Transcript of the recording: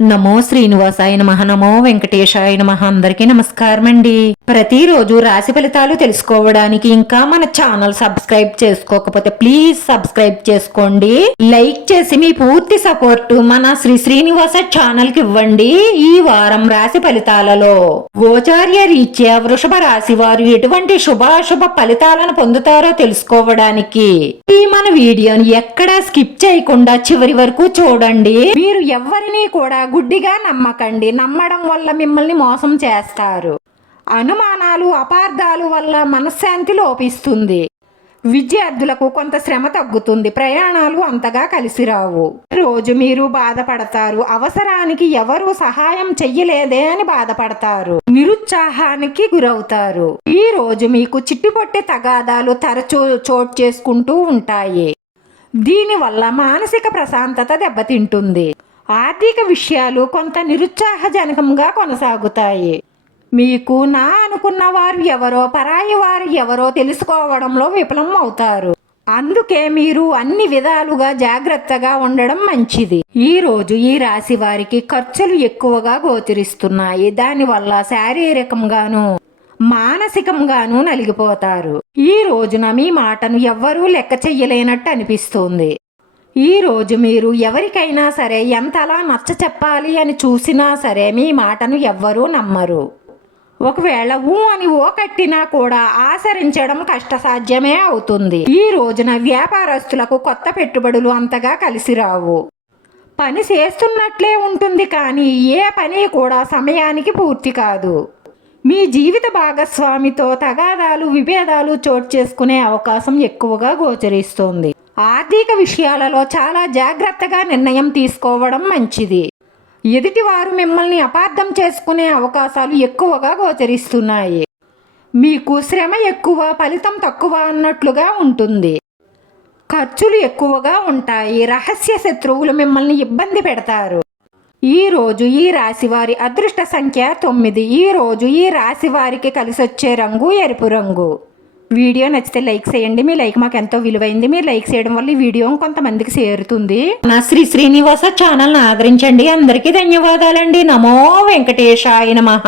నమో శ్రీనివాసాయ నమః, నమో వెంకటేశాయ నమః. అందరికీ నమస్కారం అండి. ప్రతిరోజు రాశి ఫలితాలు తెలుసుకోవడానికి ఇంకా మన ఛానల్ సబ్స్క్రైబ్ చేసుకోకపోతే ప్లీజ్ సబ్స్క్రైబ్ చేసుకోండి. లైక్ చేసి మీ పూర్తి సపోర్ట్ మన శ్రీనివాస ఛానల్ కి ఇవ్వండి. ఈ వారం రాశి ఫలితాలలో గోచార్య రీత్యా వృషభ రాశి వారు ఎటువంటి శుభాశుభ ఫలితాలను పొందుతారో తెలుసుకోవడానికి ఈ మన వీడియోని ఎక్కడా స్కిప్ చేయకుండా చివరి వరకు చూడండి. మీరు ఎవరిని కూడా గుడ్డిగా నమ్మకండి. నమ్మడం వల్ల మిమ్మల్ని మోసం చేస్తారు. అనుమానాలు అపార్థాలు వల్ల మనశ్శాంతి లోపిస్తుంది. విద్యార్థులకు కొంత శ్రమ తగ్గుతుంది. ప్రయాణాలు అంతగా కలిసి రావు. రోజు మీరు బాధపడతారు. అవసరానికి ఎవరు సహాయం చెయ్యలేదే అని బాధపడతారు. నిరుత్సాహానికి గురవుతారు. ఈ రోజు మీకు చిట్టుపొట్టి తగాదాలు తరచూ చోటు చేసుకుంటూ ఉంటాయి. దీనివల్ల మానసిక ప్రశాంతత దెబ్బతింటుంది. ఆర్థిక విషయాలు కొంత నిరుత్సాహజనకంగా కొనసాగుతాయి. మీకు నా అనుకున్న వారు ఎవరో పరాయి వారు ఎవరో తెలుసుకోవడంలో విఫలం అవుతారు. అందుకే మీరు అన్ని విధాలుగా జాగ్రత్తగా ఉండడం మంచిది. ఈ రోజు ఈ రాశి వారికి ఖర్చులు ఎక్కువగా గోచరిస్తున్నాయి. దానివల్ల శారీరకంగాను మానసికంగాను నలిగిపోతారు. ఈ రోజున మీ మాటను ఎవ్వరూ లెక్క చెయ్యలేనట్టు అనిపిస్తుంది. ఈ రోజు మీరు ఎవరికైనా సరే ఎంతలా నచ్చ చెప్పాలి అని చూసినా సరే మీ మాటను ఎవ్వరూ నమ్మరు. ఒకవేళ అని ఓ కట్టినా కూడా ఆచరించడం కష్టసాధ్యమే అవుతుంది. ఈ రోజున వ్యాపారస్తులకు కొత్త పెట్టుబడులు అంతగా కలిసి రావు. పని చేస్తున్నట్లే ఉంటుంది, కానీ ఏ పని కూడా సమయానికి పూర్తి కాదు. మీ జీవిత భాగస్వామితో తగాదాలు విభేదాలు చోటు చేసుకునే అవకాశం ఎక్కువగా గోచరిస్తోంది. ఆర్థిక విషయాలలో చాలా జాగ్రత్తగా నిర్ణయం తీసుకోవడం మంచిది. ఎదుటివారు మిమ్మల్ని అపార్థం చేసుకునే అవకాశాలు ఎక్కువగా గోచరిస్తున్నాయి. మీకు శ్రమ ఎక్కువ ఫలితం తక్కువ అన్నట్లుగా ఉంటుంది. ఖర్చులు ఎక్కువగా ఉంటాయి. రహస్య శత్రువులు మిమ్మల్ని ఇబ్బంది పెడతారు. ఈ రోజు ఈ రాశి వారి అదృష్ట సంఖ్య 9. ఈ రోజు ఈ రాశి వారికి కలిసొచ్చే రంగు ఎరుపు రంగు. వీడియో నచ్చితే లైక్ చేయండి. మీ లైక్ మాకు ఎంతో విలువైంది. మీరు లైక్ చేయడం వల్ల ఈ వీడియో కొంతమందికి చేరుతుంది. నా శ్రీనివాస ఛానల్ని ఆదరించండి. అందరికీ ధన్యవాదాలండి. నమో వెంకటేశాయ నమః.